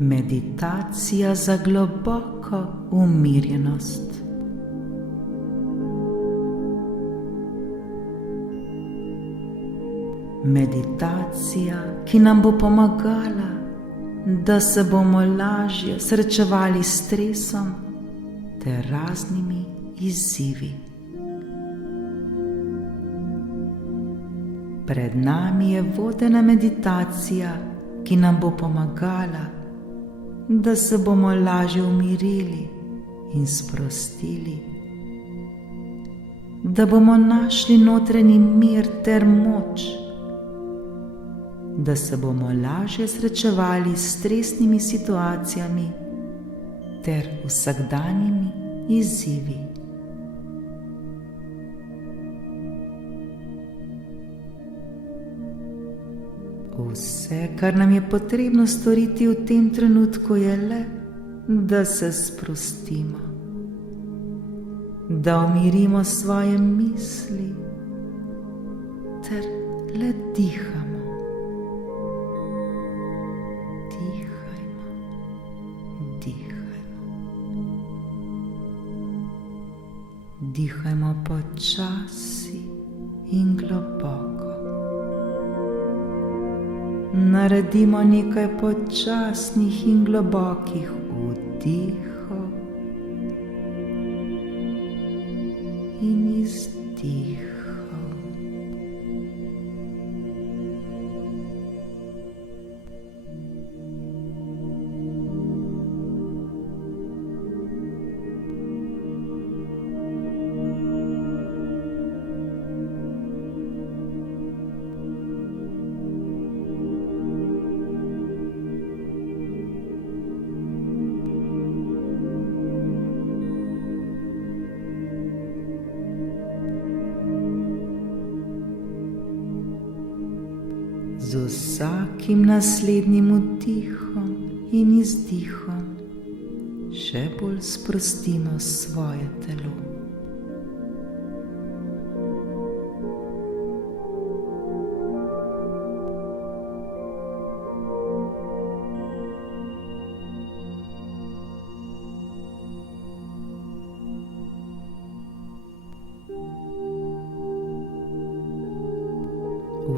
Meditacija za globoko umirjenost. Meditacija, ki nam bo pomagala, da se bomo lažje srečevali s stresom ter raznimi izzivi. Pred nami je vodena meditacija, ki nam bo pomagala, da se bomo lažje umirili in sprostili, da bomo našli notranji mir ter moč, da se bomo lažje srečevali s stresnimi situacijami ter vsakdanjimi izzivi. Vse, kar nam je potrebno storiti v tem trenutku, je le, da se sprostimo, da umirimo svoje misli ter le dihamo. Dihajmo, dihajmo. Dihajmo počasi in globoko. Naredimo nekaj počasnih in globokih vdihov in izdihov. Z vsakim naslednjim vdihom in izdihom še bolj sprostimo svoje telo.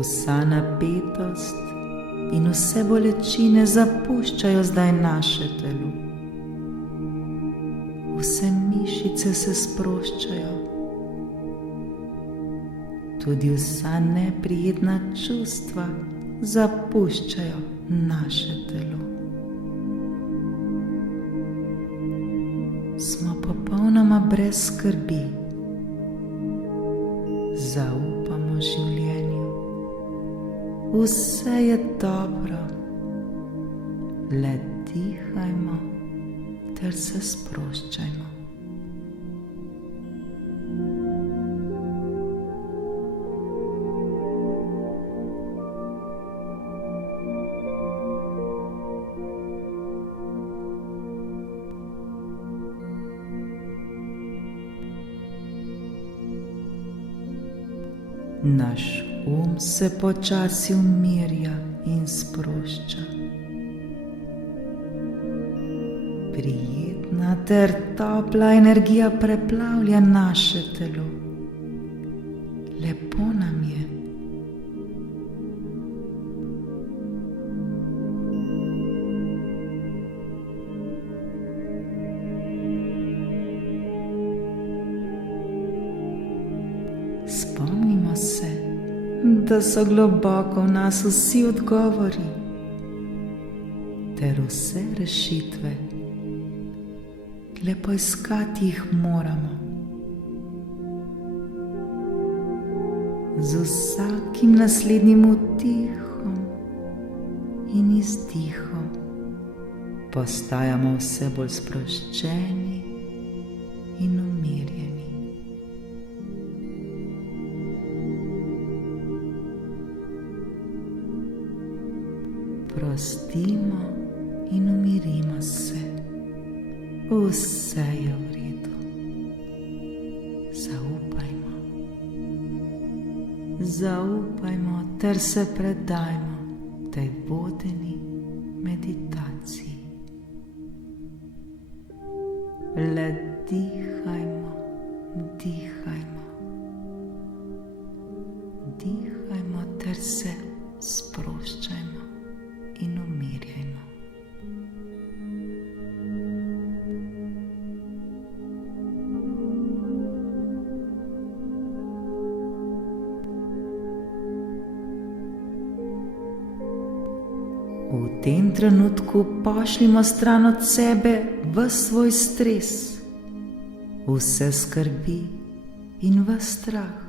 Vsa napetost in vse bolečine zapuščajo zdaj naše telo. Vse mišice se sproščajo. Tudi vsa neprijetna čustva zapuščajo naše telo. Smo popolnoma brez skrbi. Zaupamo življenju. Vse je dobro, le dihajmo ter se sproščajmo. Naš se počasi umirja in sprošča. Prijetna ter topla energija preplavlja naše telo. Lepo nam je. Spomnimo se, da so globoko v nas vsi odgovori ter vse rešitve. Le poiskati jih moramo. Z vsakim naslednjim vdihom in izdihom postajamo vse bolj sproščeni in umirjeni. Prostimo in umirimo se. Vse je v redu. Zaupajmo. Zaupajmo ter se predajmo tej vodeni meditaciji. Le dihajmo, dihajmo, dihajmo ter se sproščajmo in umirjajmo. V tem trenutku pošljimo stran od sebe ves svoj stres, vse skrbi in ves strah.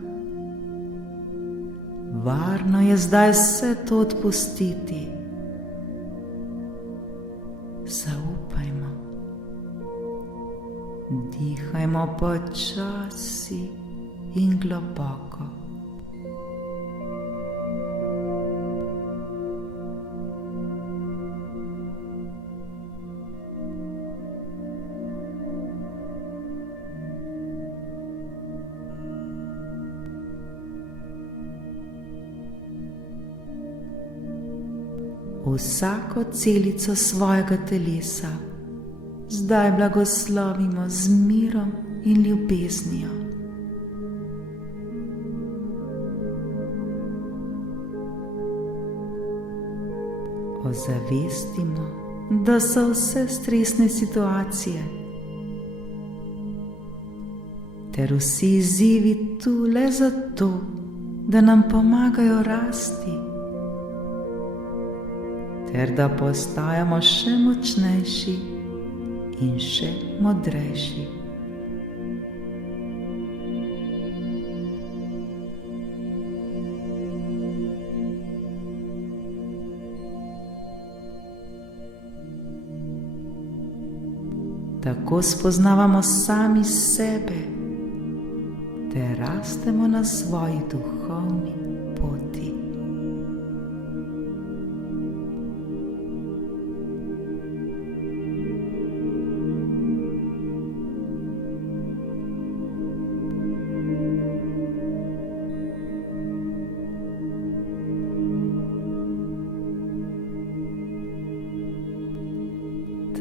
Varno je zdaj vse to odpustiti. Zaupajmo. Dihajmo počasi in globoko. Vsako celico svojega telesa zdaj blagoslovimo z mirom in ljubeznijo. Ozavestimo, da so vse stresne situacije ter vsi izzivi tu le zato, da nam pomagajo rasti, ter da postajamo še močnejši in še modrejši. Tako spoznavamo sami sebe, ter rastemo na svoji duhovni poti.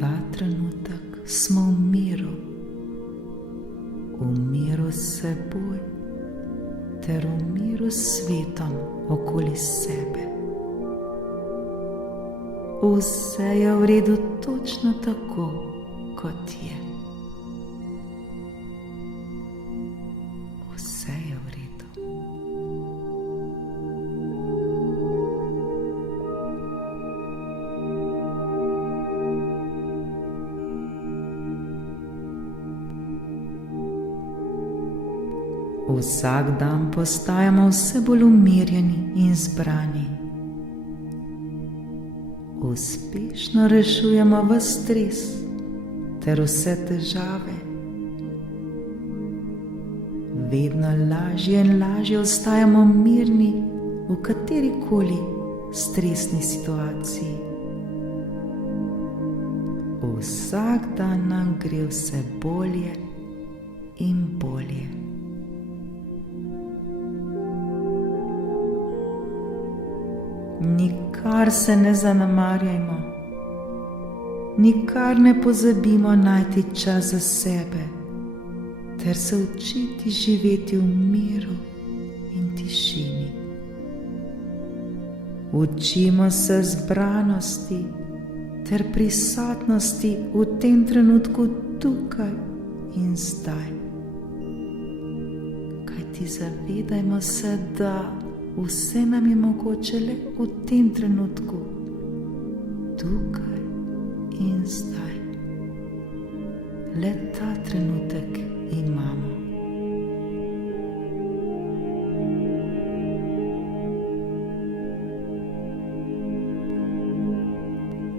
Ta trenutek smo v miru s seboj ter v miru s svetom okoli sebe. Vse je v redu točno tako, kot je. Vse je v redu. Vsak dan postajamo vse bolj umirjeni in zbrani. Uspešno rešujemo ves stres ter vse težave. Vedno lažje in lažje ostajamo mirni v katerikoli stresni situaciji. Vsak dan nam gre vse bolje in bolje. Nikar se ne zanemarjajmo, nikar ne pozabimo najti čas za sebe, ter se učiti živeti v miru in tišini. Učimo se zbranosti ter prisotnosti v tem trenutku tukaj in zdaj. Kajti zavedajmo se, da vse nam je mogoče le v tem trenutku, tukaj in zdaj. Le ta trenutek imamo.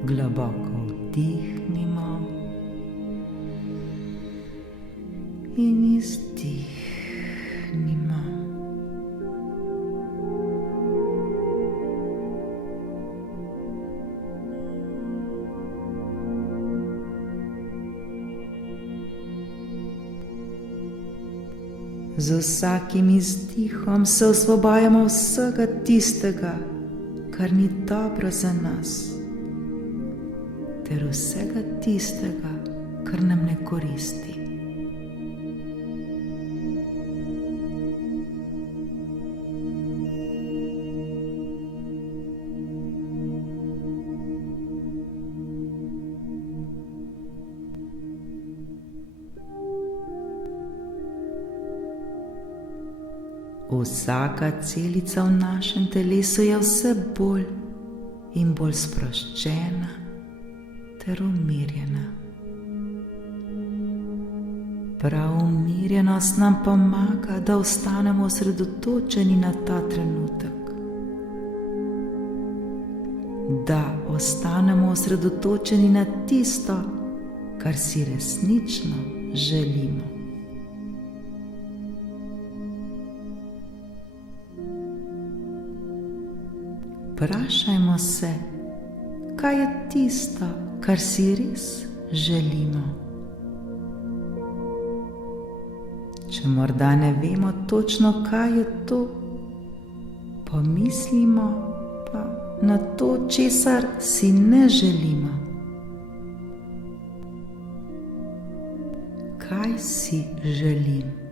Globoko vdihnimo in izdihnimo. Z vsakim izdihom se osvobajamo vsega tistega, kar ni dobro za nas, ter vsega tistega, kar nam ne koristi. Vsaka celica v našem telesu je vse bolj in bolj sproščena ter umirjena. Prav umirjenost nam pomaga, da ostanemo osredotočeni na ta trenutek. Da ostanemo osredotočeni na tisto, kar si resnično želimo. Vprašajmo se, kaj je tisto, kar si res želimo. Če morda ne vemo točno, kaj je to, pomislimo pa na to, česar si ne želimo. Kaj si želim?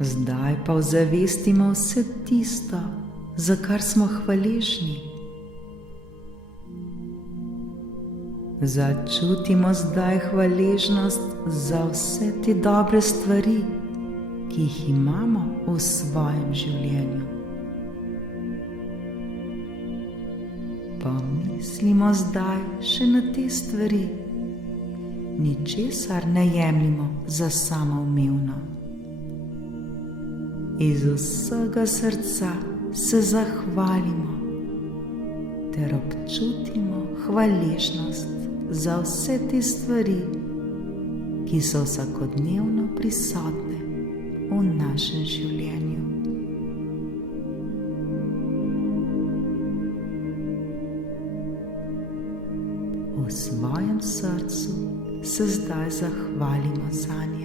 Zdaj pa ozavestimo vse tisto, za kar smo hvaležni. Začutimo zdaj hvaležnost za vse te dobre stvari, ki jih imamo v svojem življenju. Pomislimo zdaj še na te stvari. Ničesar ne jemljimo za samoumevno. Iz vsega srca se zahvalimo ter občutimo hvaležnost za vse te stvari, ki so vsakodnevno prisotne v našem življenju. V svojem srcu se zdaj zahvalimo zanje.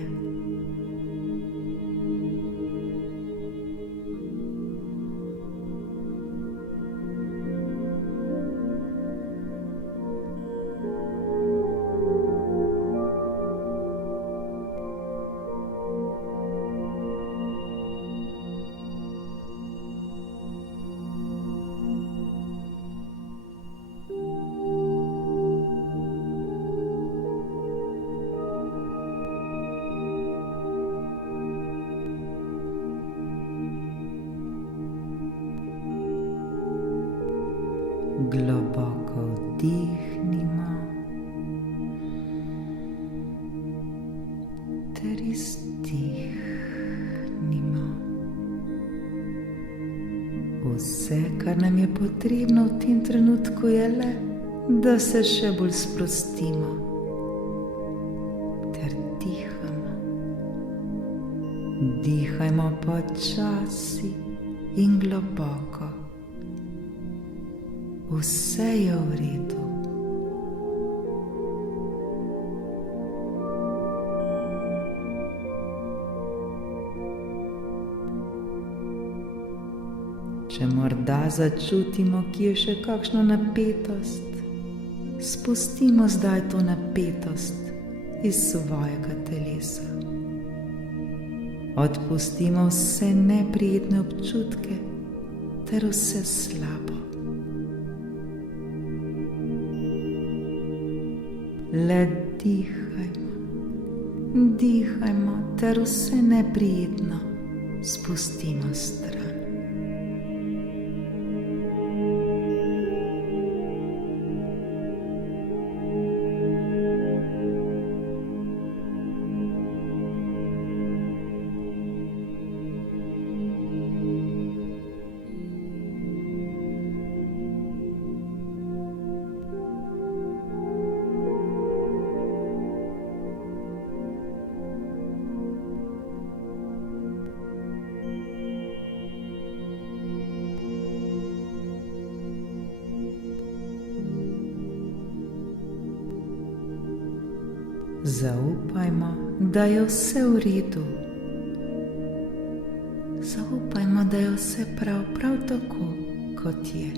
Globoko vdihnimo ter izdihnimo. Vse, kar nam je potrebno v tem trenutku, je le, da se še bolj sprostimo ter dihamo. Dihajmo počasi in globoko. Vse je v redu. Če morda začutimo, kje je še kakšno napetost, spustimo zdaj to napetost iz svojega telesa. Odpustimo vse neprijetne občutke ter vse slabo. Le dihajmo ter vse neprijetno spustimo stran. Zaupajmo, da je vse v redu. Zaupajmo, da je vse prav tako, kot je.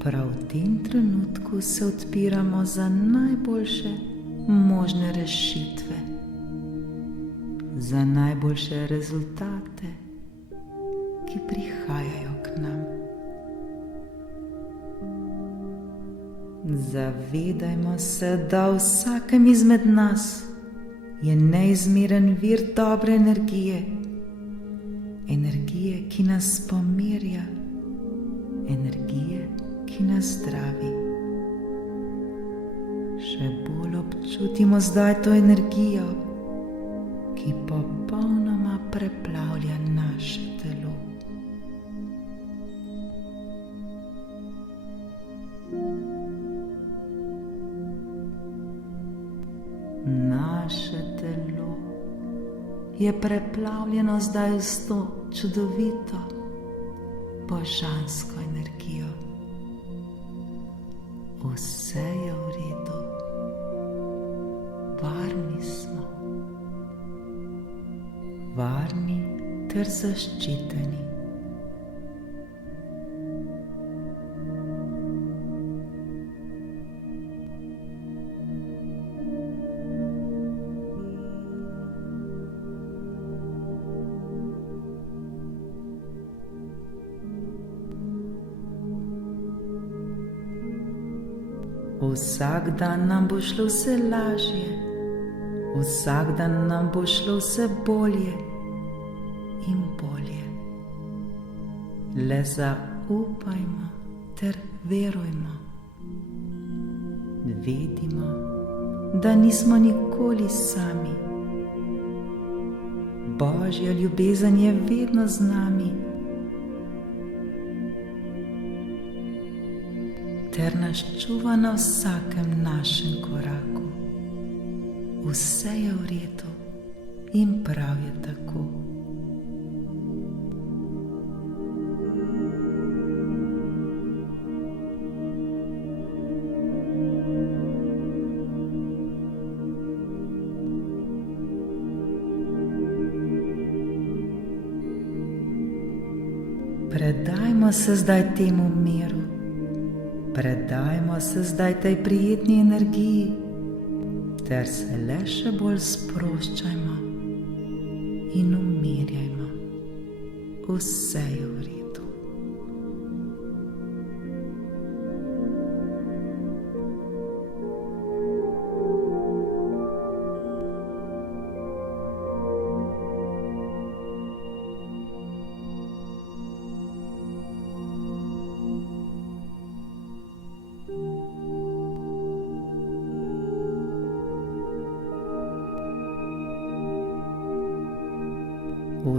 Prav v tem trenutku se odpiramo za najboljše možne rešitve, za najboljše rezultate, ki prihajajo k nam. Zavedajmo se, da v vsakem izmed nas je neizmeren vir dobre energije, energije, ki nas pomirja, energije, ki nas zdravi. Še bolj občutimo zdaj to energijo, ki popolnoma preplavlja naše telo. Naše telo je preplavljeno zdaj s to čudovito, božansko energijo. Vse je v redu, varni smo, varni ter zaščiteni. Vsak dan nam bo šlo vse lažje, vsak dan nam bo šlo vse bolje in bolje. Le zaupajmo ter verujmo. Vedimo, da nismo nikoli sami. Božja ljubezen je vedno z nami ter nas čuva na vsakem našem koraku. Vse je v redu in prav je tako. Predajmo se zdaj temu miru. Predajmo se zdaj tej prijetni energiji, ter se le še bolj sproščajmo in umirjajmo. Vse je v redu.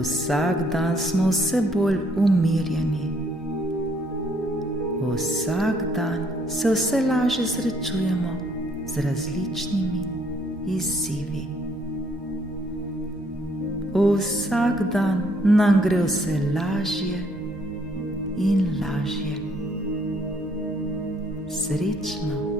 Vsak dan smo vse bolj umirjeni. Vsak dan se vse lažje srečujemo z različnimi izzivi. Vsak dan nam gre vse lažje in lažje. Srečno!